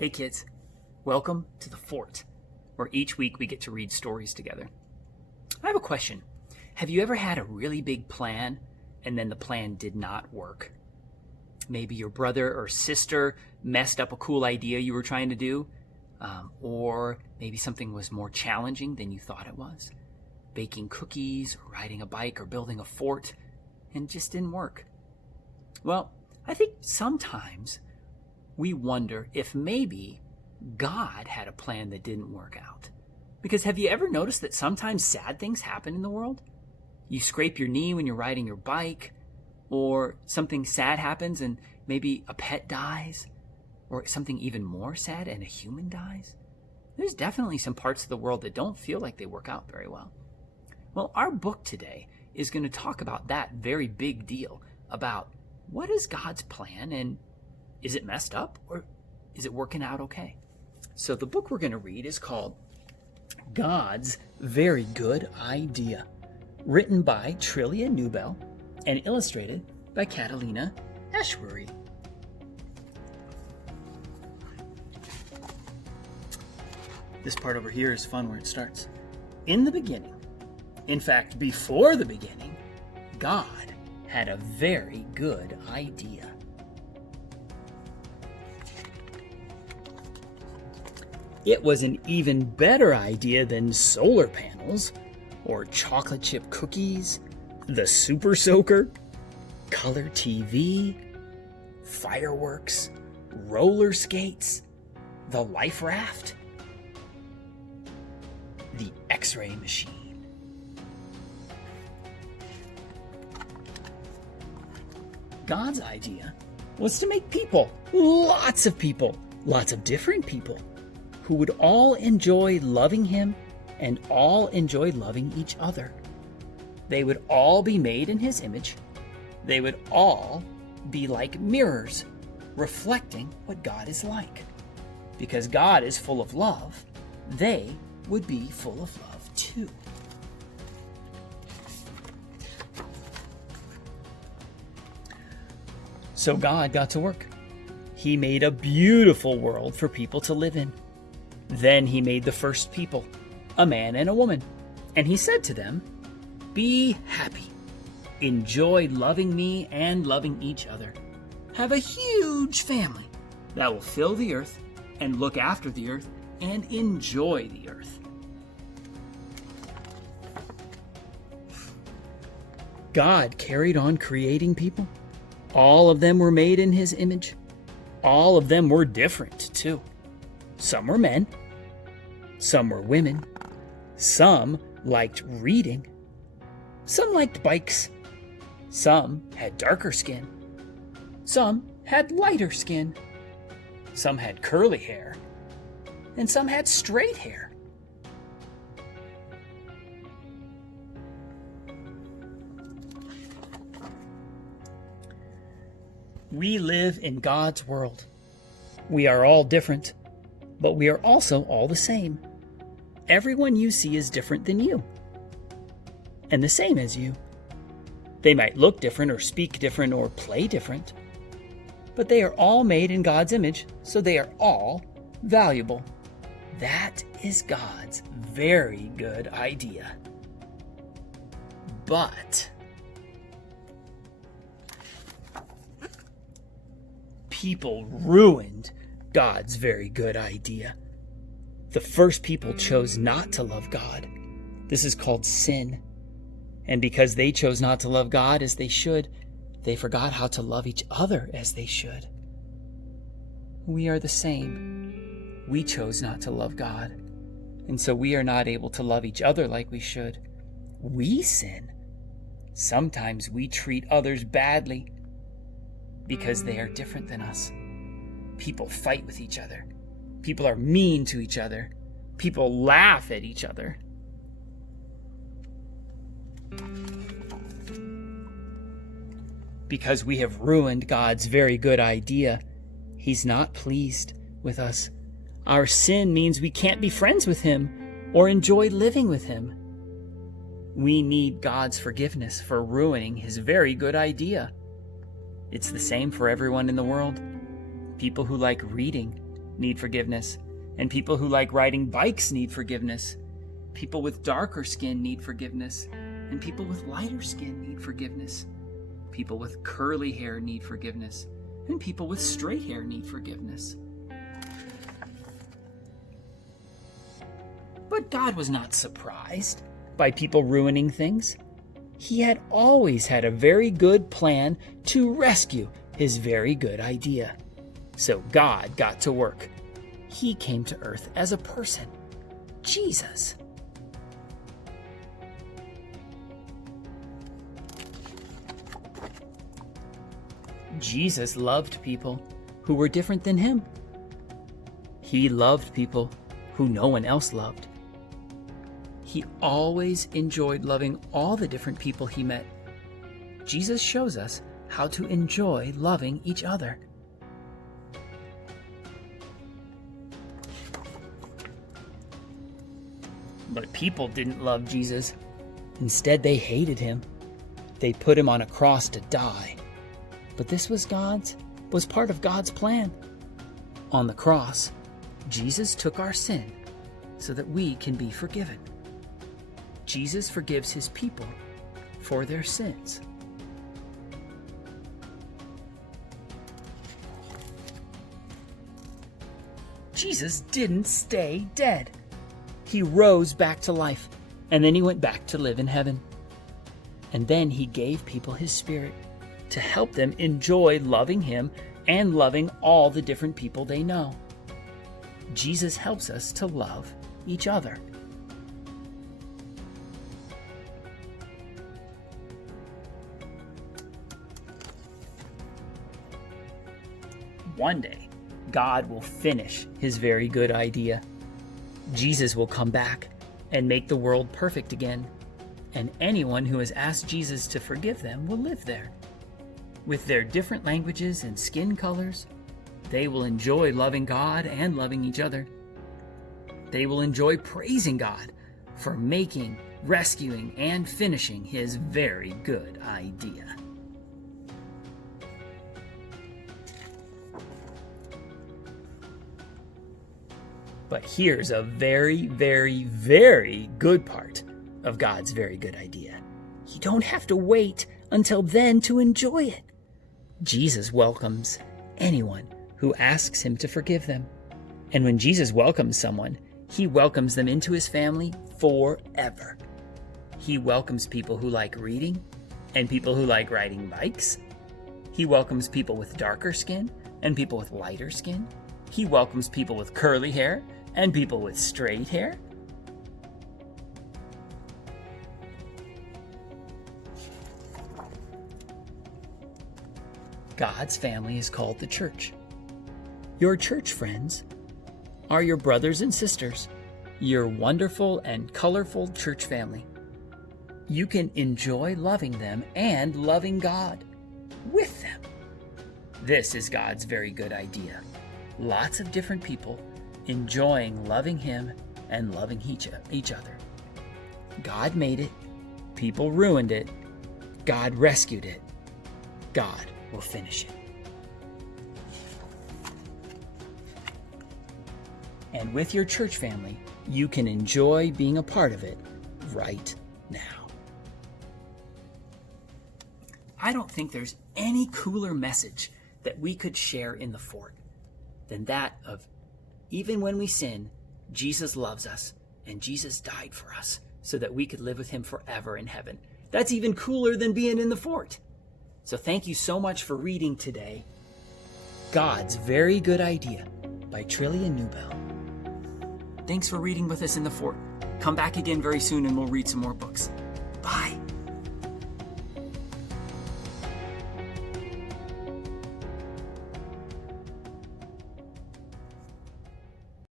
Hey kids, welcome to the Fort, where each week we get to read stories together. I have a question. Have you ever had a really big plan and then the plan did not work? Maybe your brother or sister messed up a cool idea you were trying to do, or maybe something was more challenging than you thought it was. Baking cookies, or riding a bike, or building a fort, and it just didn't work. Well, I think sometimes we wonder if maybe God had a plan that didn't work out. Because have you ever noticed that sometimes sad things happen in the world? You scrape your knee when you're riding your bike, or something sad happens and maybe a pet dies, or something even more sad and a human dies. There's definitely some parts of the world that don't feel like they work out very well. Well, our book today is going to talk about that very big deal, about what is God's plan and is it messed up or is it working out okay? So the book we're going to read is called God's Very Good Idea, written by Trillia Newbell and illustrated by Catalina Echeverri. This part over here is fun where it starts. In the beginning, in fact, before the beginning, God had a very good idea. It was an even better idea than solar panels, or chocolate chip cookies, the Super Soaker, color TV, fireworks, roller skates, the life raft, the X-ray machine. God's idea was to make people, lots of different people, who would all enjoy loving him and all enjoy loving each other. They would all be made in his image. They would all be like mirrors, reflecting what God is like. Because God is full of love, they would be full of love too. So God got to work. He made a beautiful world for people to live in. Then he made the first people, a man and a woman. And he said to them, "Be happy. Enjoy loving me and loving each other. Have a huge family that will fill the earth and look after the earth and enjoy the earth." God carried on creating people. All of them were made in his image. All of them were different, too. Some were men. Some were women. Some liked reading. Some liked bikes. Some had darker skin. Some had lighter skin. Some had curly hair. And some had straight hair. We live in God's world. We are all different, but we are also all the same. Everyone you see is different than you, and the same as you. They might look different or speak different or play different, but they are all made in God's image, so they are all valuable. That is God's very good idea. But people ruined God's very good idea. The first people chose not to love God. This is called sin. And because they chose not to love God as they should, they forgot how to love each other as they should. We are the same. We chose not to love God, and so we are not able to love each other like we should. We sin. Sometimes we treat others badly because they are different than us. People fight with each other. People are mean to each other. People laugh at each other. Because we have ruined God's very good idea, he's not pleased with us. Our sin means we can't be friends with him or enjoy living with him. We need God's forgiveness for ruining his very good idea. It's the same for everyone in the world. People who like reading need forgiveness. And people who like riding bikes need forgiveness. People with darker skin need forgiveness. And people with lighter skin need forgiveness. People with curly hair need forgiveness. And people with straight hair need forgiveness. But God was not surprised by people ruining things. He had always had a very good plan to rescue his very good idea. So God got to work. He came to earth as a person, Jesus. Jesus loved people who were different than him. He loved people who no one else loved. He always enjoyed loving all the different people he met. Jesus shows us how to enjoy loving each other. But people didn't love Jesus. Instead, they hated him. They put him on a cross to die. But this was part of God's plan. On the cross, Jesus took our sin so that we can be forgiven. Jesus forgives his people for their sins. Jesus didn't stay dead. He rose back to life, and then he went back to live in heaven. And then he gave people his Spirit to help them enjoy loving him and loving all the different people they know. Jesus helps us to love each other. One day, God will finish his very good idea. Jesus will come back and make the world perfect again, and anyone who has asked Jesus to forgive them will live there. With their different languages and skin colors, they will enjoy loving God and loving each other. They will enjoy praising God for making, rescuing, and finishing his very good idea. But here's a very, very, very good part of God's very good idea. You don't have to wait until then to enjoy it. Jesus welcomes anyone who asks him to forgive them. And when Jesus welcomes someone, he welcomes them into his family forever. He welcomes people who like reading and people who like riding bikes. He welcomes people with darker skin and people with lighter skin. He welcomes people with curly hair and people with straight hair. God's family is called the church. Your church friends are your brothers and sisters, your wonderful and colorful church family. You can enjoy loving them and loving God with them. This is God's very good idea. Lots of different people enjoying loving him and loving each other. God made it. People ruined it. God rescued it. God will finish it. And with your church family, you can enjoy being a part of it right now. I don't think there's any cooler message that we could share in the fort than that of, even when we sin, Jesus loves us, and Jesus died for us so that we could live with him forever in heaven. That's even cooler than being in the fort. So thank you so much for reading today God's Very Good Idea by Trillia Newbell. Thanks for reading with us in the fort. Come back again very soon and we'll read some more books.